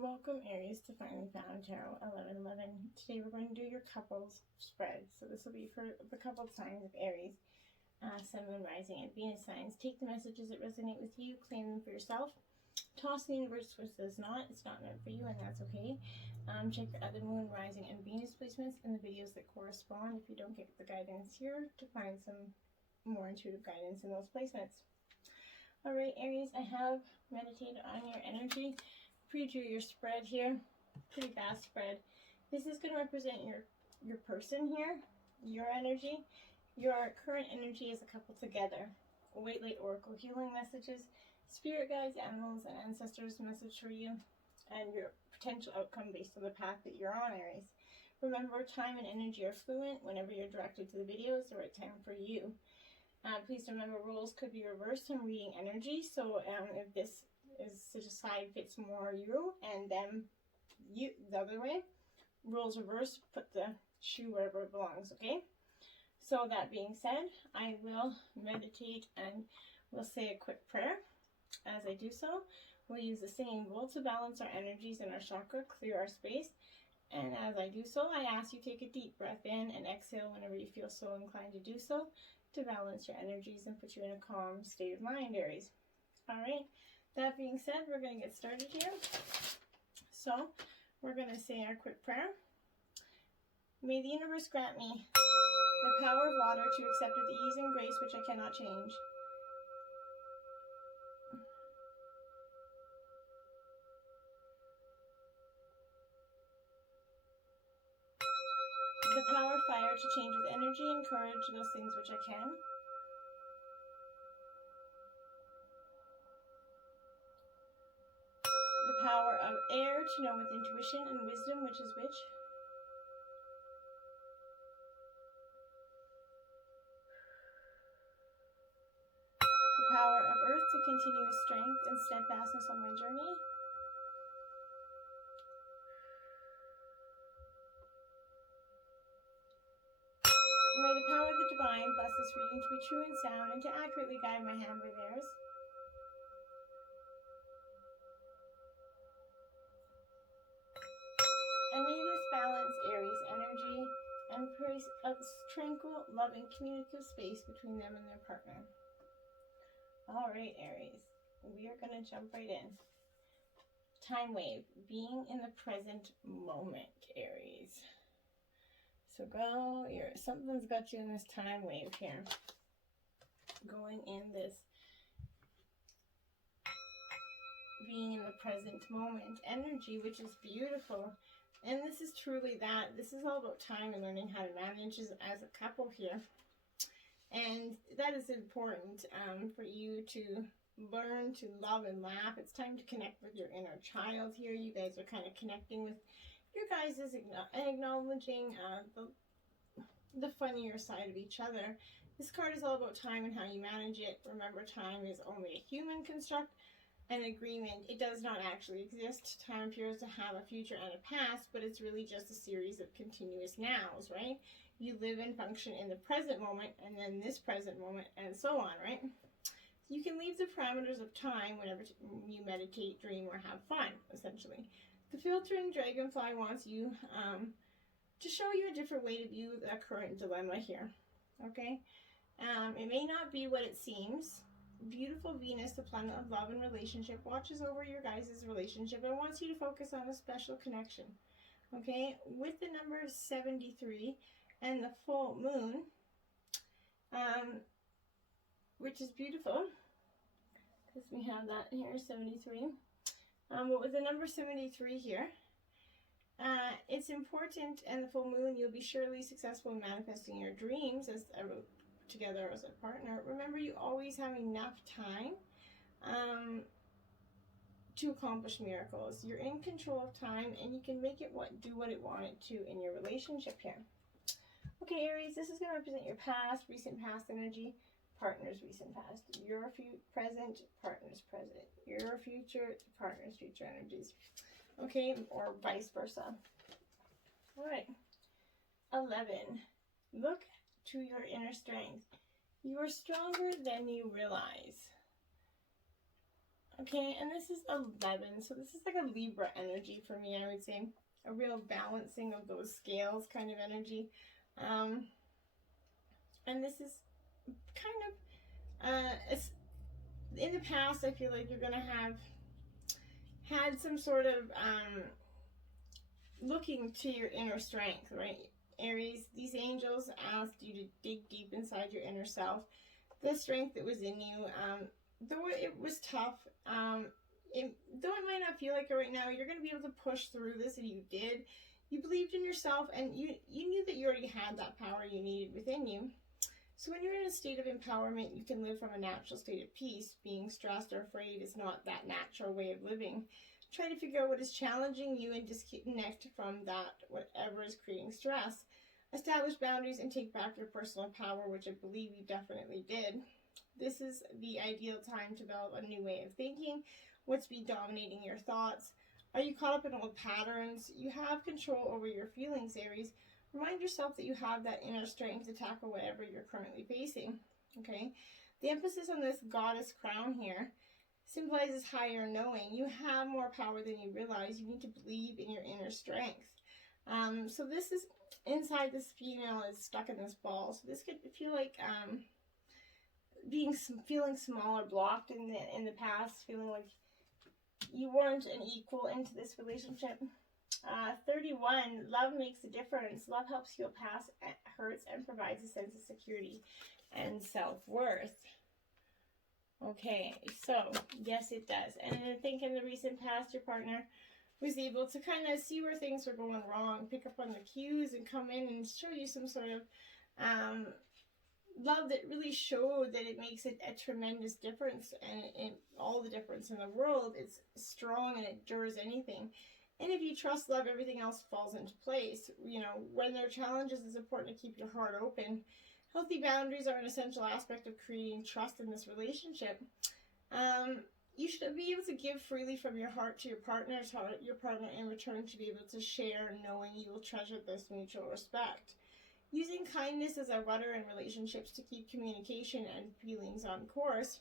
Welcome Aries to Finally Found Tarot 1111. Today we're going to do your couples spread. So this will be for the couple signs of Aries, Sun, Moon, Rising, and Venus signs. Take the messages that resonate with you, claim them for yourself. Toss the universe which does not. It's not meant for you, and that's okay. Check your other Moon, Rising, and Venus placements in the videos that correspond if you don't get the guidance here to find some more intuitive guidance in those placements. Alright Aries, I have meditated on your energy. Pre-drew your spread here, pretty fast spread. This is going to represent your person here, your energy, your current energy as a couple together. White light oracle healing messages, spirit guides, animals, and ancestors message for you, and your potential outcome based on the path that you're on, Aries. Remember, time and energy are fluent. Whenever you're directed to the video, it's the right time for you. Please remember, roles could be reversed. I'm reading energy, so if this is to decide fits more you and then you the other way, roles reversed, put the shoe wherever it belongs. Okay, so that being said, I will meditate and we'll say a quick prayer. As I do so, we'll use the singing bowl to balance our energies and our chakra, clear our space. And as I do so, I ask you take a deep breath in and exhale whenever you feel so inclined to do so, to balance your energies and put you in a calm state of mind, Aries. All right. That being said, we're going to get started here. So, we're going to say our quick prayer. May the universe grant me the power of water to accept with ease and grace which I cannot change. The power of fire to change with energy and courage those things which I can. The power of air to know with intuition and wisdom which is which. The power of earth to continue with strength and steadfastness on my journey. May the power of the divine bless this reading to be true and sound and to accurately guide my hand by theirs. And may this balance Aries energy and create a tranquil, loving, communicative space between them and their partner. Alright Aries, we are going to jump right in. Time wave, being in the present moment, Aries. So something's got you in this time wave here. Going in this being in the present moment energy, which is beautiful. And this is truly that. This is all about time and learning how to manage as a couple here. And that is important for you to learn to love and laugh. It's time to connect with your inner child here. You guys are kind of connecting with your guys' and acknowledging the funnier side of each other. This card is all about time and how you manage it. Remember, time is only a human construct. An agreement, it does not actually exist. Time appears to have a future and a past, but it's really just a series of continuous nows, right? You live and function in the present moment, and then this present moment, and so on, right? You can leave the parameters of time whenever you meditate, dream, or have fun, essentially. The filtering dragonfly wants you to show you a different way to view the current dilemma here, okay? It may not be what it seems. Beautiful Venus, the planet of love and relationship, watches over your guys' relationship and wants you to focus on a special connection. Okay, with the number 73 and the full moon, which is beautiful because we have that here, 73. But with the number 73 here, it's important, and the full moon, you'll be surely successful in manifesting your dreams together as a partner. Remember, you always have enough time to accomplish miracles. You're in control of time, and you can make it do what it wanted to in your relationship here. Okay, Aries, this is going to represent your past, recent past energy, partner's recent past, your present, partner's present, your future, partner's future energies. Okay, or vice versa. All right. 11. Look to your inner strength. You are stronger than you realize. Okay, and this is 11, so this is like a Libra energy for me, I would say. A real balancing of those scales kind of energy. And this is kind of, in the past, I feel like you're going to have had some sort of looking to your inner strength, right? Aries, these angels asked you to dig deep inside your inner self. The strength that was in you, though it was tough, though it might not feel like it right now, you're going to be able to push through this, and you did. You believed in yourself, and you knew that you already had that power you needed within you. So when you're in a state of empowerment, you can live from a natural state of peace. Being stressed or afraid is not that natural way of living. Try to figure out what is challenging you and disconnect from that, whatever is creating stress. Establish boundaries and take back your personal power, which I believe you definitely did. This is the ideal time to develop a new way of thinking. What's been dominating your thoughts? Are you caught up in old patterns? You have control over your feelings, Aries. Remind yourself that you have that inner strength to tackle whatever you're currently facing. Okay? The emphasis on this goddess crown here symbolizes higher knowing. You have more power than you realize. You need to believe in your inner strength. So this is inside this female is stuck in this ball. So this could feel like feeling small or blocked in the past, feeling like you weren't an equal into this relationship. 31, love makes a difference. Love helps heal past hurts and provides a sense of security and self-worth. Okay, so yes, it does. And I think in the recent past, your partner was able to kind of see where things were going wrong, pick up on the cues, and come in and show you some sort of love that really showed that it makes a tremendous difference, and all the difference in the world. It's strong and it endures anything. And if you trust love, everything else falls into place. You know, when there are challenges, it's important to keep your heart open. Healthy boundaries are an essential aspect of creating trust in this relationship. You should be able to give freely from your heart to your partner's heart. Your partner in return should be able to share, knowing you will treasure this mutual respect. Using kindness as a rudder in relationships to keep communication and feelings on course.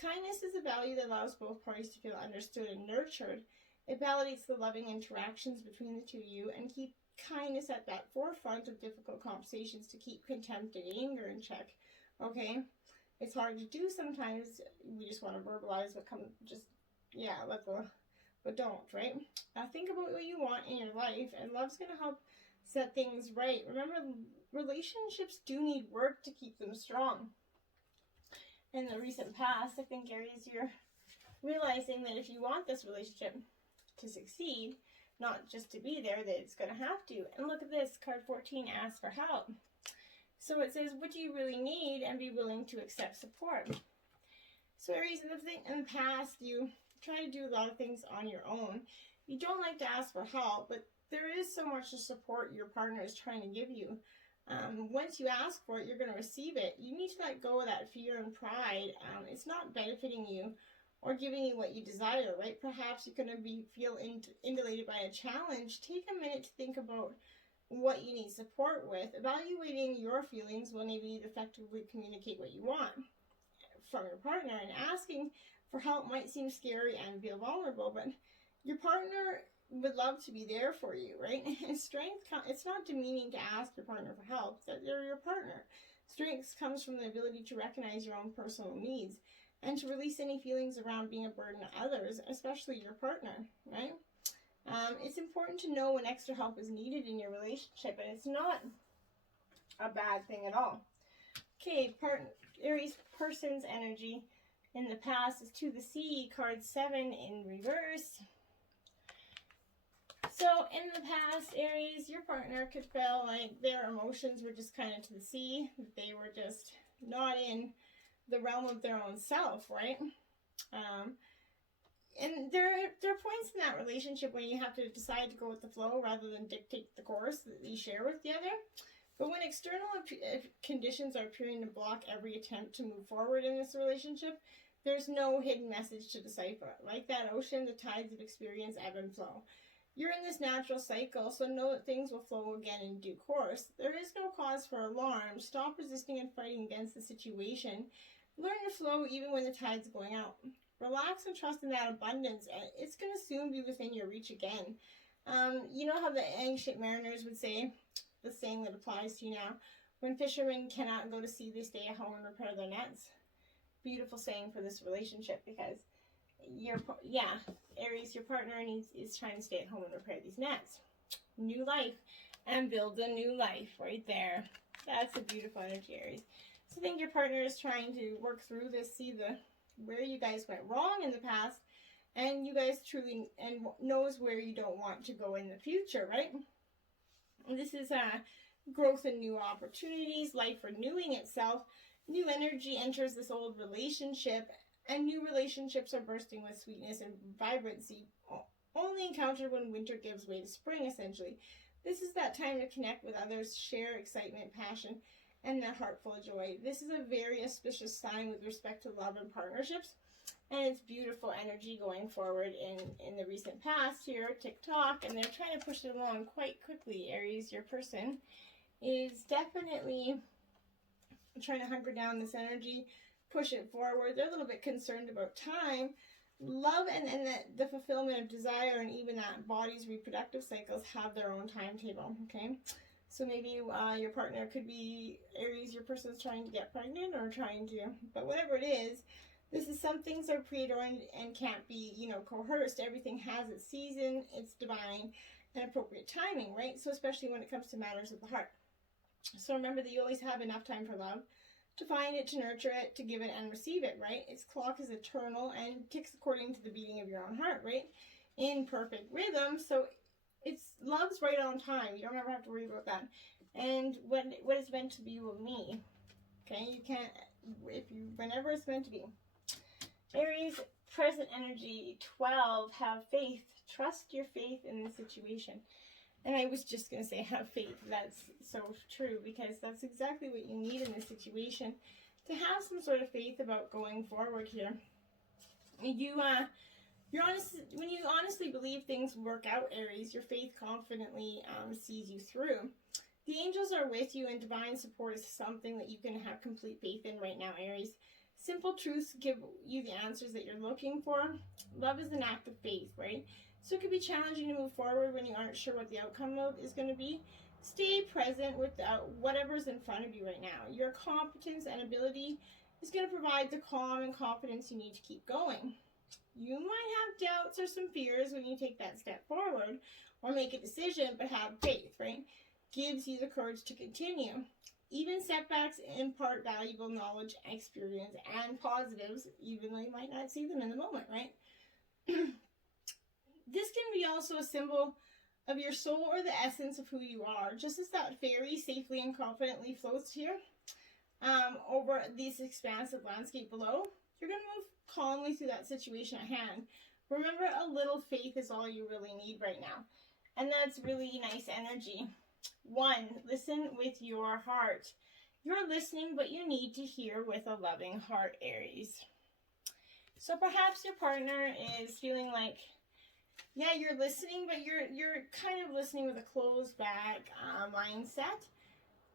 Kindness is a value that allows both parties to feel understood and nurtured. It validates the loving interactions between the two of you, and keep kindness at that forefront of difficult conversations to keep contempt and anger in check. Okay? It's hard to do sometimes. We just want to verbalize what comes, but don't, right? Think about what you want in your life, and love's going to help set things right. Remember, relationships do need work to keep them strong. In the recent past, I think, Aries, you're realizing that if you want this relationship to succeed, not just to be there, that it's going to have to. And look at this, card 14 asks for help. So it says, what do you really need, and be willing to accept support. So Aries, in the past, you try to do a lot of things on your own. You don't like to ask for help, but there is so much of support your partner is trying to give you. Once you ask for it, you're going to receive it. You need to let go of that fear and pride. It's not benefiting you or giving you what you desire, right? Perhaps you're going to feel insulated by a challenge. Take a minute to think about what you need support with. Evaluating your feelings will enable you to effectively communicate what you want from your partner. And asking for help might seem scary and feel vulnerable, but your partner would love to be there for you, right? And strength, it's not demeaning to ask your partner for help, that they're your partner. Strength comes from the ability to recognize your own personal needs and to release any feelings around being a burden to others, especially your partner, right? It's important to know when extra help is needed in your relationship, and it's not a bad thing at all. Okay, Aries person's energy in the past is to the sea, card 7 in reverse. So in the past, Aries, your partner could feel like their emotions were just kind of to the sea. They were just not in the realm of their own self, right? And there are points in that relationship when you have to decide to go with the flow rather than dictate the course that you share with the other. But when external conditions are appearing to block every attempt to move forward in this relationship, there's no hidden message to decipher. Like that ocean, the tides of experience ebb and flow. You're in this natural cycle, so know that things will flow again in due course. There is no cause for alarm. Stop resisting and fighting against the situation. Learn to flow even when the tide's going out. Relax and trust in that abundance, and it's going to soon be within your reach again. You know how the ancient mariners would say, the saying that applies to you now, when fishermen cannot go to sea, they stay at home and repair their nets. Beautiful saying for this relationship, because Aries, your partner is trying to stay at home and repair these nets. New life, and build a new life right there. That's a beautiful energy, Aries. So I think your partner is trying to work through this, see where you guys went wrong in the past, and you guys truly knows where you don't want to go in the future, right? This is growth and new opportunities, life renewing itself. New energy enters this old relationship, and new relationships are bursting with sweetness and vibrancy, only encountered when winter gives way to spring, essentially. This is that time to connect with others, share excitement, passion, and that heartful joy. This is a very auspicious sign with respect to love and partnerships, and it's beautiful energy going forward in the recent past here, TikTok, and they're trying to push it along quite quickly. Aries, your person, is definitely trying to hunker down this energy, push it forward. They're a little bit concerned about time. Love and the fulfillment of desire, and even that body's reproductive cycles have their own timetable, okay? So maybe your partner could be Aries, your person's trying to get pregnant or trying to, but whatever it is, this is some things are preordained and can't be, coerced. Everything has its season, its divine and appropriate timing, right? So especially when it comes to matters of the heart. So remember that you always have enough time for love, to find it, to nurture it, to give it and receive it, right? Its clock is eternal and ticks according to the beating of your own heart, right? In perfect rhythm. So love's right on time. You don't ever have to worry about that. And what is meant to be will be. Okay? You can't, whenever it's meant to be. Aries, present energy, 12, have faith. Trust your faith in the situation. And I was just going to say have faith. That's so true, because that's exactly what you need in this situation, to have some sort of faith about going forward here. When you honestly believe things work out, Aries, your faith confidently sees you through. The angels are with you, and divine support is something that you can have complete faith in right now, Aries. Simple truths give you the answers that you're looking for. Love is an act of faith, right? So it could be challenging to move forward when you aren't sure what the outcome is going to be. Stay present with whatever's in front of you right now. Your competence and ability is going to provide the calm and confidence you need to keep going. You might have doubts or some fears when you take that step forward or make a decision, but have faith, right? Gives you the courage to continue. Even setbacks impart valuable knowledge, experience, and positives, even though you might not see them in the moment, right? This can be also a symbol of your soul or the essence of who you are. Just as that ferry safely and confidently floats here over this expansive landscape below, you're going to move calmly through that situation at hand. Remember, a little faith is all you really need right now. And that's really nice energy. 1, listen with your heart. You're listening, but you need to hear with a loving heart, Aries. So perhaps your partner is feeling like, yeah, you're listening, but you're kind of listening with a closed back mindset.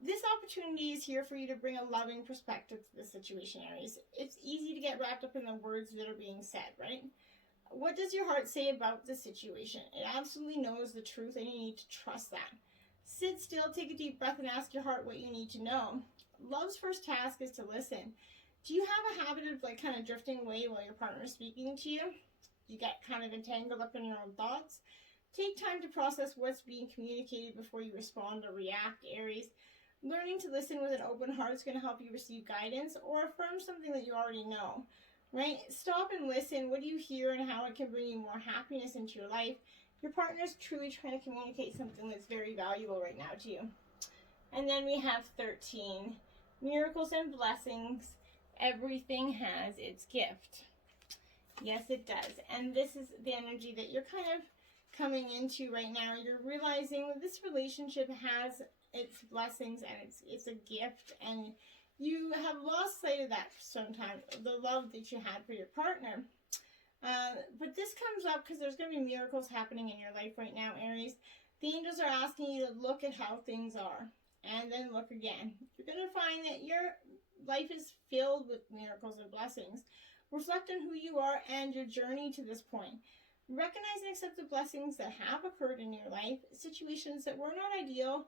This opportunity is here for you to bring a loving perspective to the situation, Aries. It's easy to get wrapped up in the words that are being said, right? What does your heart say about the situation? It absolutely knows the truth, and you need to trust that. Sit still, take a deep breath, and ask your heart what you need to know. Love's first task is to listen. Do you have a habit of kind of drifting away while your partner is speaking to you? You get kind of entangled up in your own thoughts. Take time to process what's being communicated before you respond or react, Aries. Learning to listen with an open heart is going to help you receive guidance or affirm something that you already know, right? Stop and listen. What do you hear, and how it can bring you more happiness into your life? Your partner is truly trying to communicate something that's very valuable right now to you. And then we have 13. Miracles and blessings. Everything has its gift. Yes, it does. And this is the energy that you're kind of coming into right now. You're realizing that this relationship has its blessings, and it's a gift, and you have lost sight of that sometimes, the love that you had for your partner. But this comes up because there's going to be miracles happening in your life right now, Aries. The angels are asking you to look at how things are, and then look again. You're going to find that your life is filled with miracles and blessings. Reflect on who you are and your journey to this point. Recognize and accept the blessings that have occurred in your life. Situations that were not ideal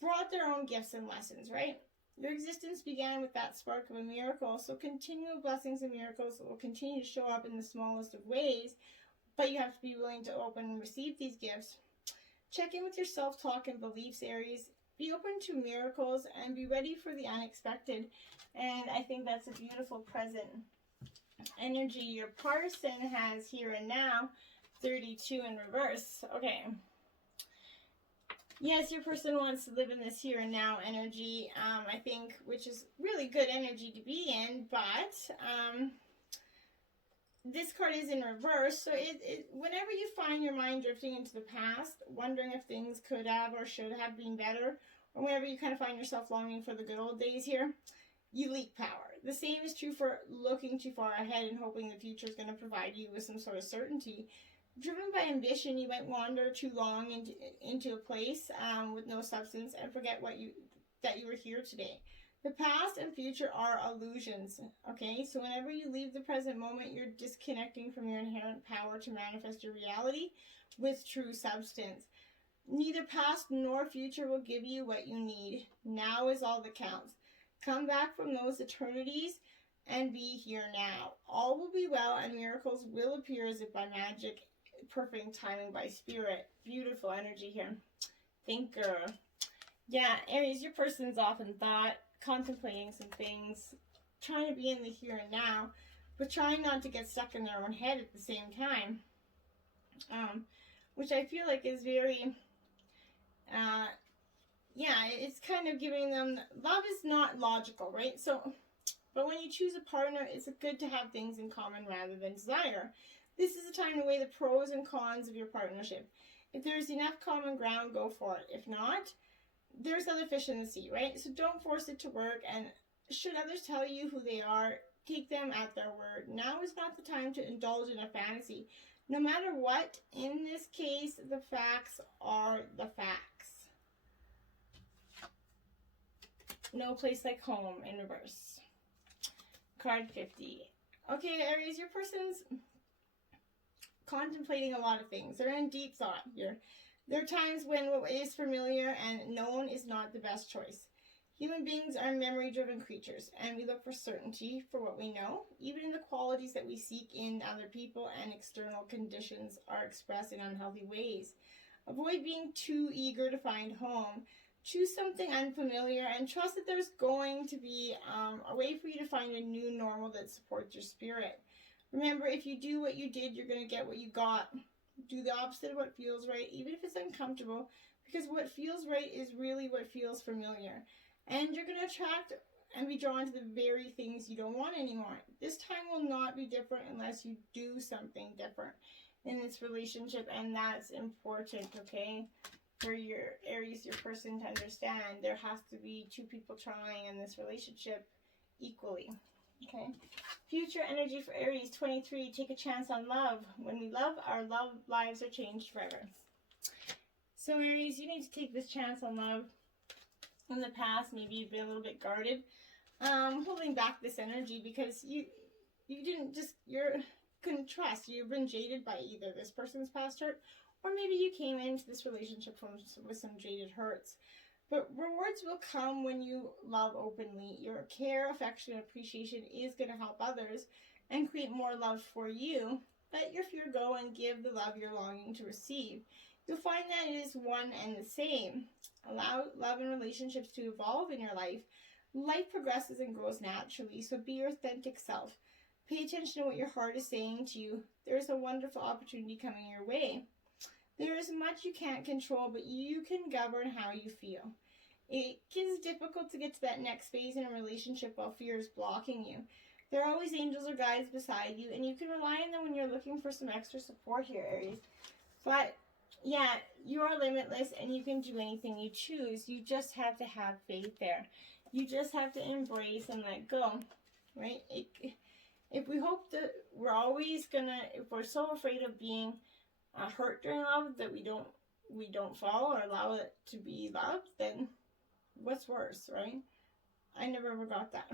brought their own gifts and lessons, right? Your existence began with that spark of a miracle, so continual blessings and miracles will continue to show up in the smallest of ways, but you have to be willing to open and receive these gifts. Check in with your self-talk and beliefs, Aries. Be open to miracles and be ready for the unexpected. And I think that's a beautiful present energy your person has here and now. 32 in reverse. Okay. Yes, your person wants to live in this here and now energy, I think, which is really good energy to be in, but this card is in reverse, so whenever you find your mind drifting into the past, wondering if things could have or should have been better, or whenever you kind of find yourself longing for the good old days here, you leak power. The same is true for looking too far ahead and hoping the future is going to provide you with some sort of certainty. Driven by ambition, you might wander too long into a place with no substance and forget that you were here today. The past and future are illusions, okay? So whenever you leave the present moment, you're disconnecting from your inherent power to manifest your reality with true substance. Neither past nor future will give you what you need. Now is all that counts. Come back from those eternities and be here now. All will be well and miracles will appear as if by magic. Perfect timing by spirit. Beautiful energy here. Thinker. Yeah, Aries, your person's often thought, contemplating some things, trying to be in the here and now, but trying not to get stuck in their own head at the same time. Which I feel like is very, it's kind of giving them, love is not logical, right? So, but when you choose a partner, it's good to have things in common rather than desire. This is a time to weigh the pros and cons of your partnership. If there's enough common ground, go for it. If not, there's other fish in the sea, right? So don't force it to work, and should others tell you who they are, take them at their word. Now is not the time to indulge in a fantasy. No matter what, in this case, the facts are the facts. No place like home in reverse. Card 50. Okay, Aries, your person's contemplating a lot of things. They're in deep thought here. There are times when what is familiar and known is not the best choice. Human beings are memory-driven creatures, and we look for certainty for what we know. Even in the qualities that we seek in other people and external conditions are expressed in unhealthy ways. Avoid being too eager to find home. Choose something unfamiliar and trust that there's going to be a way for you to find a new normal that supports your spirit. Remember, if you do what you did, you're going to get what you got. Do the opposite of what feels right, even if it's uncomfortable, because what feels right is really what feels familiar. And you're going to attract and be drawn to the very things you don't want anymore. This time will not be different unless you do something different in this relationship, and that's important, okay? For your Aries, your person to understand, there has to be two people trying in this relationship equally. Okay. Future energy for Aries 23. Take a chance on love. When we love, our love lives are changed forever. So Aries, you need to take this chance on love. In the past, maybe you've been a little bit guarded, holding back this energy because you couldn't trust. You've been jaded by either this person's past hurt, or maybe you came into this relationship with some jaded hurts. But rewards will come when you love openly. Your care, affection, and appreciation is going to help others and create more love for you. Let your fear go and give the love you're longing to receive. You'll find that it is one and the same. Allow love and relationships to evolve in your life. Life progresses and grows naturally, so be your authentic self. Pay attention to what your heart is saying to you. There is a wonderful opportunity coming your way. There is much you can't control, but you can govern how you feel. It is difficult to get to that next phase in a relationship while fear is blocking you. There are always angels or guides beside you, and you can rely on them when you're looking for some extra support here, Aries. But, yeah, you are limitless, and you can do anything you choose. You just have to have faith there. You just have to embrace and let go, right? If we hope that we're always if we're so afraid of being hurt during love that we don't fall or allow it to be loved, then what's worse, right? I never ever got that.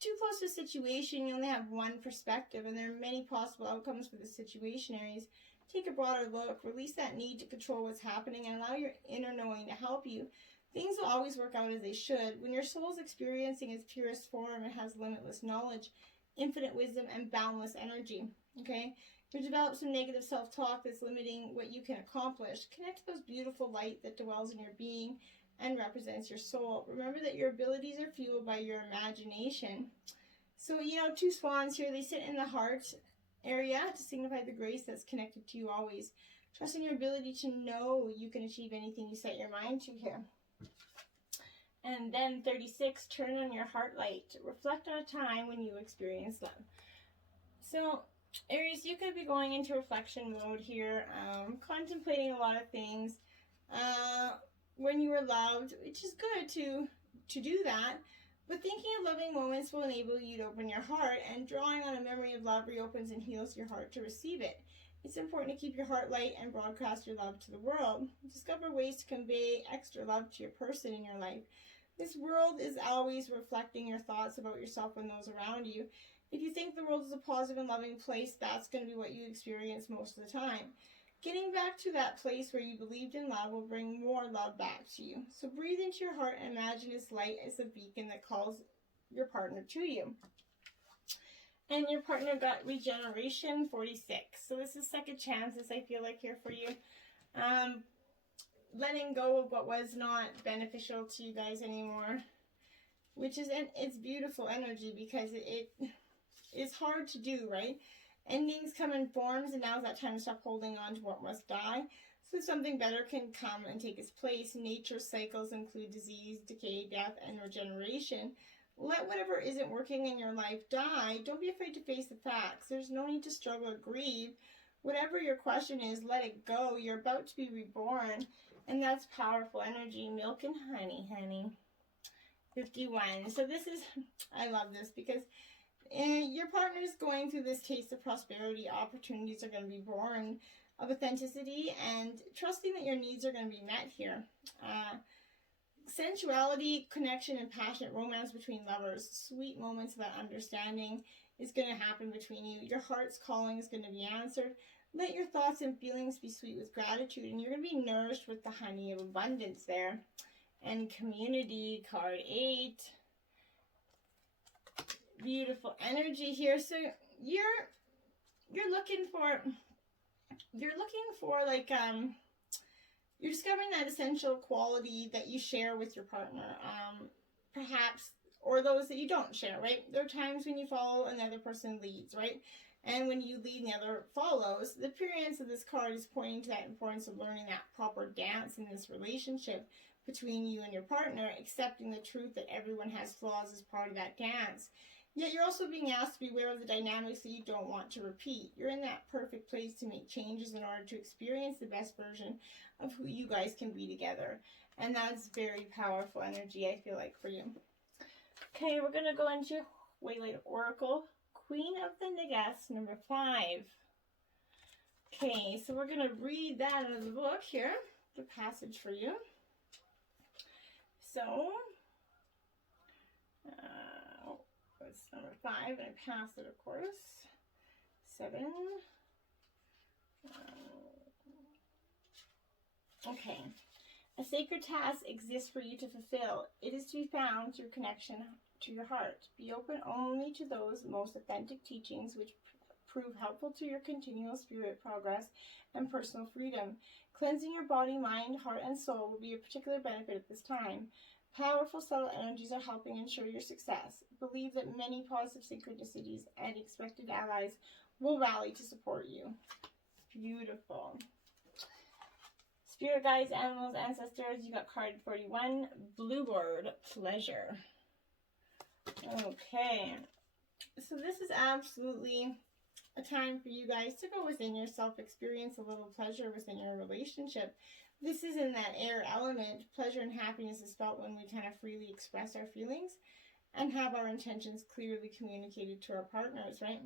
too close to a situation, you only have one perspective, and there are many possible outcomes for the situation, Aries. Take a broader look, release that need to control what's happening, and allow your inner knowing to help you. Things will always work out as they should. When your soul is experiencing its purest form, it has limitless knowledge, infinite wisdom, and boundless energy. Okay? You develop some negative self-talk that's limiting what you can accomplish. Connect to those beautiful light that dwells in your being and represents your soul. Remember that your abilities are fueled by your imagination. So, two swans here, they sit in the heart area to signify the grace that's connected to you always. Trust in your ability to know you can achieve anything you set your mind to here. And then 36, turn on your heart light. Reflect on a time when you experienced love. So, Aries, you could be going into reflection mode here, contemplating a lot of things. When you were loved, which is good to do that, but thinking of loving moments will enable you to open your heart, and drawing on a memory of love reopens and heals your heart to receive it. It's important to keep your heart light and broadcast your love to the world. Discover ways to convey extra love to your person in your life. This world is always reflecting your thoughts about yourself and those around you. If you think the world is a positive and loving place, that's going to be what you experience most of the time. Getting back to that place where you believed in love will bring more love back to you. So breathe into your heart and imagine its light as a beacon that calls your partner to you. And your partner got regeneration 46. So this is second chances, I feel like, here for you. Letting go of what was not beneficial to you guys anymore. Which is, it's beautiful energy, because it's hard to do, right? Endings come in forms, and now's that time to stop holding on to what must die, so something better can come and take its place. Nature's cycles include disease, decay, death, and regeneration. Let whatever isn't working in your life die. Don't be afraid to face the facts. There's no need to struggle or grieve. Whatever your question is, let it go. You're about to be reborn, and that's powerful energy. Milk and honey. 51. So this is, I love this, because your partner is going through this taste of prosperity. Opportunities are going to be born of authenticity and trusting that your needs are going to be met here. Sensuality, connection, and passionate romance between lovers. Sweet moments of that understanding is going to happen between you. Your heart's calling is going to be answered. Let your thoughts and feelings be sweet with gratitude, and you're going to be nourished with the honey of abundance there. And community, card 8. Beautiful energy here. So you're looking for like you're discovering that essential quality that you share with your partner, perhaps, or those that you don't share, right? There are times when you follow and the other person leads, right? And when you lead and the other follows. The appearance of this card is pointing to that importance of learning that proper dance in this relationship between you and your partner, accepting the truth that everyone has flaws as part of that dance. Yet you're also being asked to be aware of the dynamics that you don't want to repeat. You're in that perfect place to make changes in order to experience the best version of who you guys can be together. And that's very powerful energy, I feel like, for you. Okay, we're going to go into Waylay Oracle, Queen of the Negus, number 5. Okay, so we're going to read that out of the book here, the passage for you. So, it's number 5, and I passed it, of course. 7. Okay. A sacred task exists for you to fulfill. It is to be found through connection to your heart. Be open only to those most authentic teachings which prove helpful to your continual spirit progress and personal freedom. Cleansing your body, mind, heart, and soul will be a particular benefit at this time. Powerful subtle energies are helping ensure your success. Believe that many positive synchronicities and expected allies will rally to support you. Beautiful. Spirit guides, animals, ancestors, you got card 41, Bluebird, Pleasure. Okay, so this is absolutely a time for you guys to go within yourself, experience a little pleasure within your relationship. This is in that air element. Pleasure and happiness is felt when we kind of freely express our feelings and have our intentions clearly communicated to our partners, right?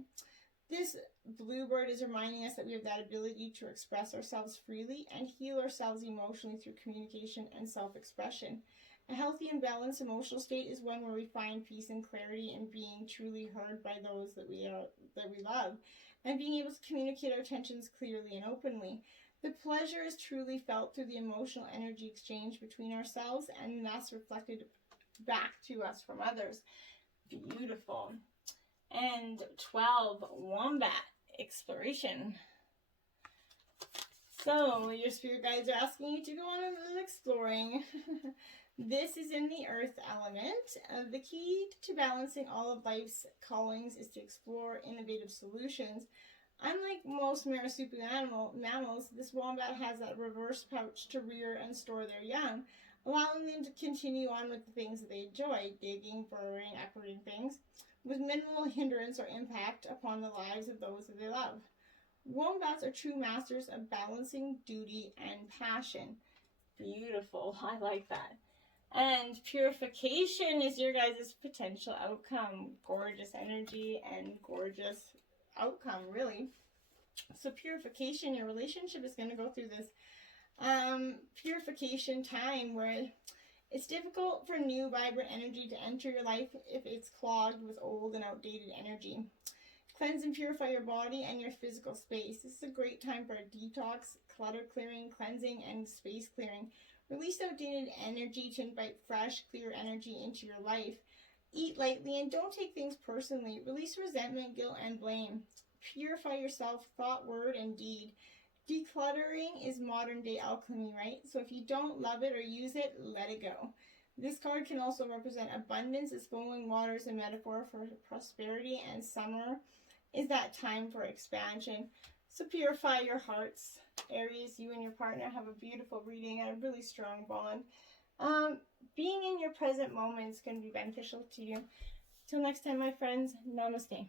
This bluebird is reminding us that we have that ability to express ourselves freely and heal ourselves emotionally through communication and self-expression. A healthy and balanced emotional state is one where we find peace and clarity and being truly heard by those that we love, and being able to communicate our intentions clearly and openly. The pleasure is truly felt through the emotional energy exchange between ourselves, and thus reflected back to us from others. Beautiful. And 12, Wombat Exploration. So, your spirit guides are asking you to go on an exploring. This is in the earth element. The key to balancing all of life's callings is to explore innovative solutions. Unlike most marsupial mammals, this wombat has a reverse pouch to rear and store their young, allowing them to continue on with the things that they enjoy, digging, burrowing, uprooting things, with minimal hindrance or impact upon the lives of those that they love. Wombats are true masters of balancing duty and passion. Beautiful. I like that. And purification is your guys' potential outcome. Gorgeous energy and gorgeous outcome, really. So purification, your relationship is going to go through this purification time where it's difficult for new, vibrant energy to enter your life if it's clogged with old and outdated energy. Cleanse and purify your body and your physical space. This is a great time for a detox, clutter clearing, cleansing, and space clearing. Release outdated energy to invite fresh, clear energy into your life. Eat lightly and don't take things personally. Release resentment, guilt, and blame. Purify yourself, thought, word, and deed. Decluttering is modern day alchemy, right? So if you don't love it or use it, let it go. This card can also represent abundance. As flowing water is a metaphor for prosperity, and summer is that time for expansion. So purify your hearts. Aries, you and your partner have a beautiful reading and a really strong bond. Being in your present moment is going to be beneficial to you. Till next time, my friends, namaste.